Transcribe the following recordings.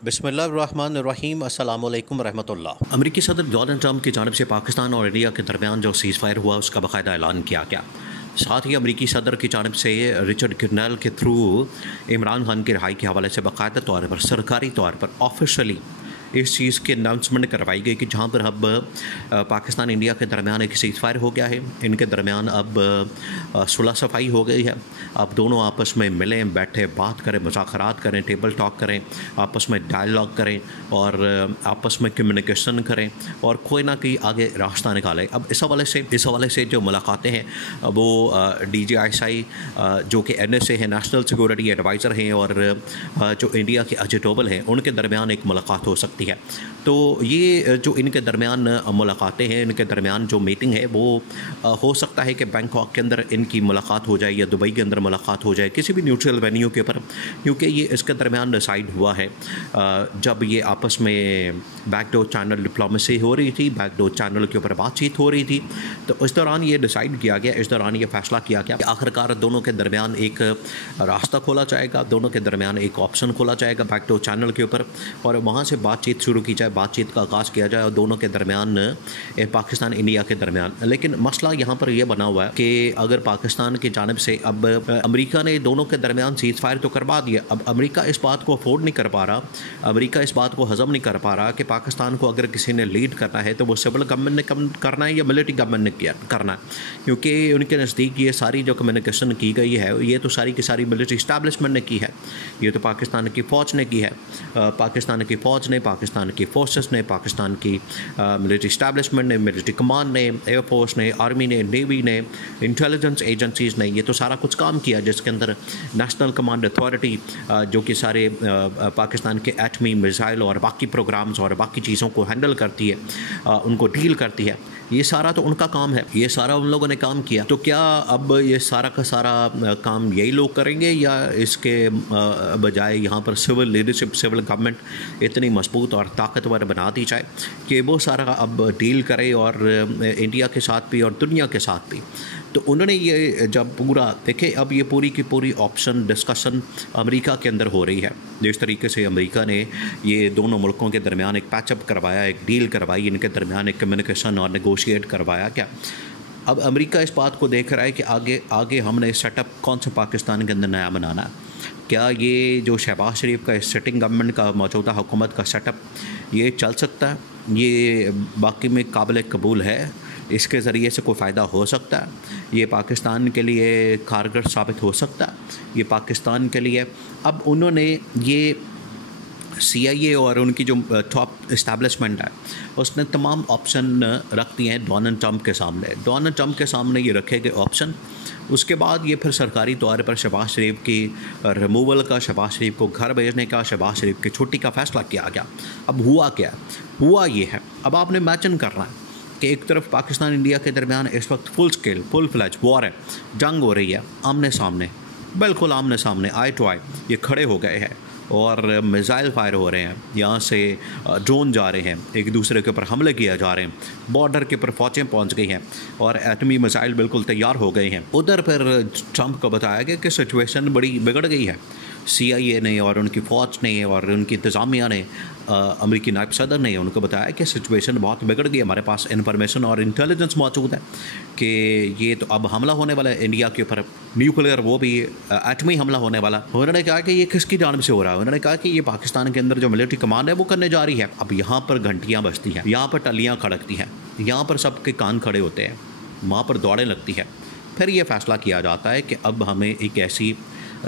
बिस्मिल्लाहिर्रहमानिर्रहीम अस्सलाम वालेकुम रहमतुल्लाह। अमरीकी सदर डोनाल्ड ट्रंप की जानिब से पाकिस्तान और इंडिया के दरमियान जो सीज़ फायर हुआ उसका बाकायदा ऐलान किया गया। साथ ही अमरीकी सदर की जानिब से रिचर्ड किर्नेल के थ्रू इमरान खान की रिहाई के हवाले से बाकायदा तौर पर सरकारी तौर पर ऑफिशियली इस चीज़ की अनाउंसमेंट करवाई गई कि जहाँ पर अब पाकिस्तान इंडिया के दरमियान एक सीज़ फायर हो गया है। इनके दरमियान अब सुलह सफाई हो गई है। अब दोनों आपस में मिलें, बैठे, बात करें, मुज़ाकरात करें, टेबल टॉक करें, आपस में डायलॉग करें और आपस में कम्युनिकेशन करें और कोई ना कोई आगे रास्ता निकालें। अब इस हवाले से जो मुलाकातें हैं वो DGISI जो कि NSA है, नेशनल सिक्योरिटी एडवाइज़र हैं, और जो इंडिया के अजय डोभाल हैं, उनके दरमियान एक मुलाकात हो सकती है। तो ये जो इनके दरमियान मुलाकातें हैं, इनके दरमियान जो मीटिंग है वो हो सकता है कि बैंकॉक के अंदर इनकी मुलाकात हो जाए या दुबई के अंदर मुलाकात हो जाए, किसी भी न्यूट्रल वेन्यू के ऊपर, क्योंकि ये इसके दरमियान डिसाइड हुआ है जब ये आपस में बैकडोर चैनल डिप्लोमेसी हो रही थी, बैकडोर चैनल के ऊपर बातचीत हो रही थी। तो इस दौरान ये डिसाइड किया गया, इस दौरान ये फैसला किया गया कि आखिरकार दोनों के दरमियान एक रास्ता खोला जाएगा, दोनों के दरमियान एक ऑप्शन खोला जाएगा बैकडोर चैनल के ऊपर, और वहाँ से बातचीत शुरू की जाए, बातचीत का आगाज़ किया जाए और दोनों के दरमियान पाकिस्तान इंडिया के दरमियान। लेकिन मसला यहाँ पर यह बना हुआ है कि अगर पाकिस्तान की जानिब से अब अमेरिका ने दोनों के दरमियान सीज़ फायर तो करवा दिया, अब अमेरिका इस बात को अफोर्ड नहीं कर पा रहा, अमेरिका इस बात को हज़म नहीं कर पा रहा कि पाकिस्तान को अगर किसी ने लीड करना है तो वो सिविल गवर्नमेंट ने करना है या मिलिट्री गवर्नमेंट ने करना है, क्योंकि उनके नज़दीक ये सारी जो कम्युनिकेशन की गई है ये तो सारी की सारी मिलिट्री इस्टेब्लिशमेंट ने की है। ये तो पाकिस्तान की फ़ौज ने की है, पाकिस्तान की फ़ौज ने, पाकिस्तान की फोर्सेस ने, पाकिस्तान की मिलिट्री इस्टेब्लिशमेंट ने, मिलिट्री कमांड ने, एयरफोर्स ने, आर्मी ने, नेवी ने, इंटेलिजेंस एजेंसीज़ ने, ये तो सारा कुछ काम किया, जिसके अंदर नेशनल कमांड अथॉरिटी जो कि सारे पाकिस्तान के एटमी मिसाइल और बाकी प्रोग्राम्स और बाकी चीज़ों को हैंडल करती है, उनको डील करती है, ये सारा तो उनका काम है, ये सारा उन लोगों ने काम किया। तो क्या अब ये सारा का सारा काम यही लोग करेंगे या इसके बजाय यहाँ पर सिविल लीडरशिप, सिविल गवर्नमेंट इतनी मजबूत और ताकतवर बना दी जाए कि वो सारा अब डील करे और इंडिया के साथ भी और दुनिया के साथ भी। तो उन्होंने ये जब पूरा देखे, अब ये पूरी की पूरी ऑप्शन डिस्कशन अमेरिका के अंदर हो रही है। जिस तरीके से अमेरिका ने ये दोनों मुल्कों के दरमियान एक पैचअप करवाया, एक डील करवाई, इनके दरमियान एक कम्युनिकेशन और नेगोशिएट करवाया, क्या अब अमेरिका इस बात को देख रहा है कि आगे आगे हमने सेटअप कौन सा पाकिस्तान के अंदर नया बनाना है? क्या ये जो शहबाज शरीफ का सिटिंग गवर्नमेंट का मौजूदा हुकूमत का सेटअप ये चल सकता है? ये बाकी में काबिल कबूल है? इसके ज़रिए से कोई फ़ायदा हो सकता है? ये पाकिस्तान के लिए कारगर साबित हो सकता है? ये पाकिस्तान के लिए अब उन्होंने ये CIA और उनकी जो टॉप इस्टेब्लिशमेंट है उसने तमाम ऑप्शन रख दिए हैं डोनाल्ड ट्रंप के सामने। डोनाल्ड ट्रंप के सामने ये रखे गए ऑप्शन, उसके बाद ये फिर सरकारी तौर पर शहबाज शरीफ की रिमूवल का, शहबाज शरीफ को घर भेजने का, शहबाज शरीफ की छुट्टी का फ़ैसला किया गया। अब हुआ क्या? हुआ ये है, अब आपने इमेजिन करना है कि एक तरफ पाकिस्तान इंडिया के दरमियान इस वक्त full scale, full fledge war है, जंग हो रही है, आमने सामने, बिल्कुल आमने सामने, आई टू आई ये खड़े हो गए हैं और मिसाइल फायर हो रहे हैं, यहाँ से ड्रोन जा रहे हैं, एक दूसरे के ऊपर हमले किए जा रहे हैं, बॉर्डर के ऊपर फ़ौजें पहुँच गई हैं और एटमी मिसाइल बिल्कुल तैयार हो गए हैं। उधर फिर ट्रंप को बताया गया कि सिचुएशन बड़ी बिगड़ गई है। CIA ने और उनकी फ़ौज ने और उनकी इंतज़ामिया ने, अमेरिकी नायब सदर ने उनको बताया कि सिचुएशन बहुत बिगड़ गई, हमारे पास इन्फॉर्मेशन और इंटेलिजेंस मौजूद है कि ये तो अब हमला होने वाला है इंडिया के ऊपर, न्यूक्लियर, वो भी एटमी हमला होने वाला। उन्होंने कहा कि ये किसकी जानिब से हो रहा है? उन्होंने कहा कि ये पाकिस्तान के अंदर जो मिलिट्री कमांड है वो करने जा रही है। अब यहाँ पर घंटियाँ बजती हैं, यहाँ पर टलियाँ खड़कती हैं, यहाँ पर सबके कान खड़े होते हैं, वहाँ पर दौड़ें लगती हैं। फिर ये फ़ैसला किया जाता है कि अब हमें एक ऐसी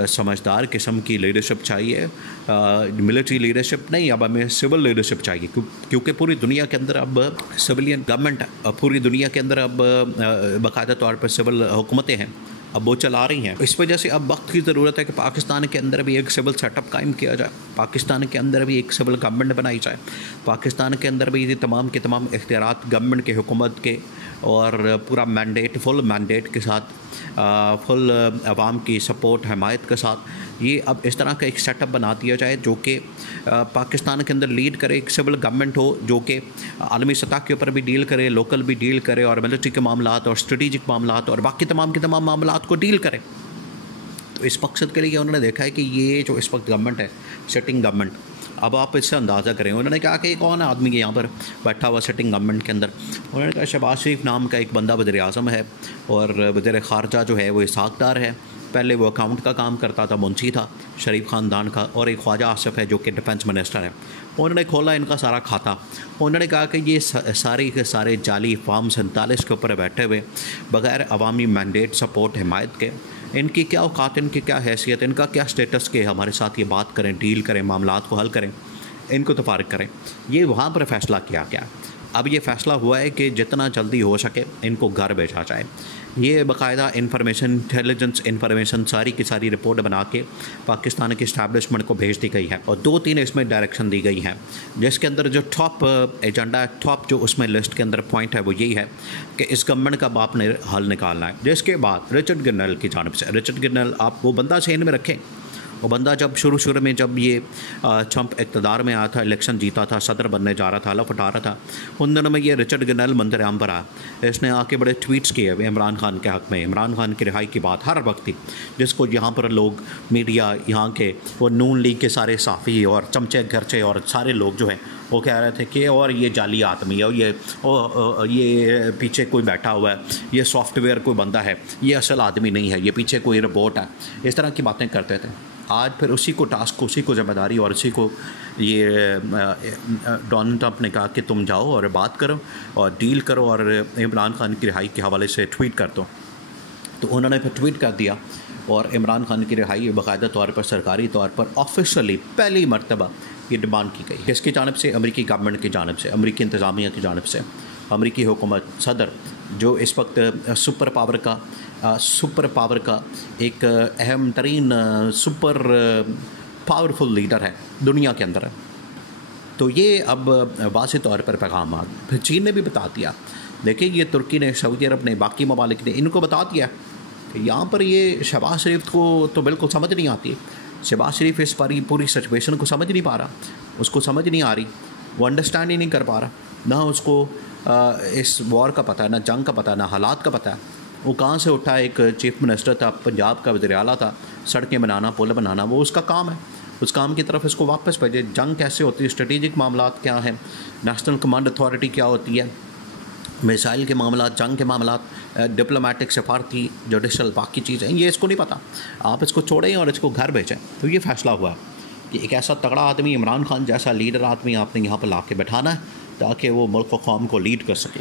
समझदार किस्म की लीडरशिप चाहिए, मिलिट्री लीडरशिप नहीं, अब हमें सिविल लीडरशिप चाहिए, क्योंकि पूरी दुनिया के अंदर अब सिविलियन गवर्नमेंट है, पूरी दुनिया के अंदर अब बाकायदा तौर पर सिविल हुकूमतें हैं, अब वो चला रही हैं। इस वजह से अब वक्त की ज़रूरत है कि पाकिस्तान के अंदर भी एक सिविल सेटअप कायम किया जाए, पाकिस्तान के अंदर भी एक सिविल गवर्नमेंट बनाई जाए, पाकिस्तान के अंदर भी ये तमाम के तमाम इख्तियारात गवर्नमेंट के, हुकूमत के और पूरा मैंडेट, फुल मैंडेट के साथ, फुल आवाम की सपोर्ट, हमायत के साथ ये अब इस तरह का एक सेटअप बना दिया जाए जो कि पाकिस्तान के अंदर लीड करे, एक सिविल गवर्नमेंट हो जो कि आलमी सतह के ऊपर भी डील करे, लोकल भी डील करे और मिलिट्री के मामलात और स्ट्रेटिजिक मामलात और बाकी तमाम के तमाम मामलात को डील करे। तो इस मकसद के लिए उन्होंने देखा है कि ये जो इस वक्त गवर्नमेंट है, सिटिंग गवर्नमेंट, अब आप इससे अंदाज़ा करें, उन्होंने कहा कि कौन आदमी है यहाँ पर बैठा हुआ सिटिंग गवर्नमेंट के अंदर। उन्होंने कहा शहबाज शरीफ नाम का एक बंदा वज़ीर आज़म है और वज़ीर ख़ारजा जो है वो इसहाक़ डार है। पहले वो अकाउंट का काम करता था, मुंशी था शरीफ ख़ानदान का, और एक ख्वाजा आसिफ है जो कि डिफेंस मिनिस्टर है। उन्होंने खोला इनका सारा खाता। उन्होंने कहा कि ये सारे के सारे जाली फॉर्म 47 के ऊपर बैठे हुए बग़ैर अवामी मैंडेट सपोर्ट हिमायत के, इनकी क्या औकात, इनकी क्या हैसियत, इनका क्या स्टेटस के हमारे साथ ये बात करें, डील करें, मामलात को हल करें, इनको तो फारिग करें। ये वहाँ पर फ़ैसला किया गया। अब ये फ़ैसला हुआ है कि जितना जल्दी हो सके इनको घर भेजा जाए। ये बाकायदा इंटेलिजेंस इंफॉर्मेशन सारी की सारी रिपोर्ट बना के पाकिस्तान के इस्टेब्लिशमेंट को भेज दी गई है और 2-3 इसमें डायरेक्शन दी गई हैं, जिसके अंदर जो टॉप एजेंडा, टॉप जो उसमें लिस्ट के अंदर पॉइंट है वो यही है कि इस गवर्नमेंट का बाप ने हल निकालना है। जिसके बाद रिचर्ड गिरनल की जानिब से, रिचर्ड गिरनल आप वो बंदा सेन में रखें। वो बंदा जब शुरू में जब ये ट्रंप इक़्तिदार में आया था, इलेक्शन जीता था, सदर बनने जा रहा था, हलफ उठा रहा था, उन दिनों में ये रिचर्ड गिरनल मंजर आम पर आया। इसने आके बड़े ट्वीट्स किए इमरान खान के हक़ में, इमरान खान की रिहाई की बात हर वक्त थी, जिसको यहाँ पर लोग मीडिया यहाँ के वो नून लीग के सारे साफ़ी और चमचे खर्चे और सारे लोग जो हैं वो कह रहे थे कि और ये जाली आदमी है, और ये पीछे कोई बैठा हुआ है, ये सॉफ्टवेयर कोई बंदा है, ये असल आदमी नहीं है, ये पीछे कोई रोबोट है, इस तरह की बातें करते थे। आज फिर उसी को टास्क, उसी को ज़िम्मेदारी और उसी को ये डोनाल्ड ट्रंप ने कहा कि तुम जाओ और बात करो और डील करो और इमरान खान की रिहाई के हवाले से ट्वीट कर दो। तो उन्होंने फिर ट्वीट कर दिया और इमरान खान की रिहाई बाकायदा तौर पर सरकारी तौर पर ऑफिशियली पहली मरतबा ये डिमांड की गई। किसकी जानिब से? अमरीकी गवर्नमेंट की जानिब से, अमरीकी इंतज़ामिया की जानिब से। अमरीकी हुकूमत, सदर जो इस वक्त सुपर पावर का एक अहम तरीन सुपर पावरफुल लीडर है दुनिया के अंदर है। तो ये अब वाज़ेह तौर पर पैगाम आ, फिर चीन ने भी बता दिया। देखिए ये तुर्की ने, सऊदी अरब ने, बाकी ममालिक ने इनको बता दिया कि यहाँ पर ये शहबाज शरीफ को तो बिल्कुल समझ नहीं आती। शहबाज शरीफ इस पूरी सिचुएशन को समझ नहीं पा रहा, उसको समझ नहीं आ रही, वो अंडरस्टैंड ही नहीं कर पा रहा। ना उसको इस वॉर का पता है, ना जंग का पता है, ना हालात का पता है। वो कहाँ से उठा, एक चीफ मिनिस्टर था, पंजाब का वज़ीर आला था, सड़कें बनाना, पुल बनाना वो उसका काम है, उस काम की तरफ इसको वापस भेजे। जंग कैसे होती है, स्ट्रेटेजिक मामलात क्या हैं, नेशनल कमांड अथॉरिटी क्या होती है, मिसाइल के मामलात, जंग के मामलात, डिप्लोमेटिक, सफारती, जुडिशल, बाकी चीज़ें, ये इसको नहीं पता। आप इसको छोड़ें और इसको घर भेजें। तो ये फ़ैसला हुआ कि एक ऐसा तगड़ा आदमी, इमरान खान जैसा लीडर आदमी आपने यहाँ पर ला के बैठाना है ताकि वो मुल्क व कौम को लीड कर सके।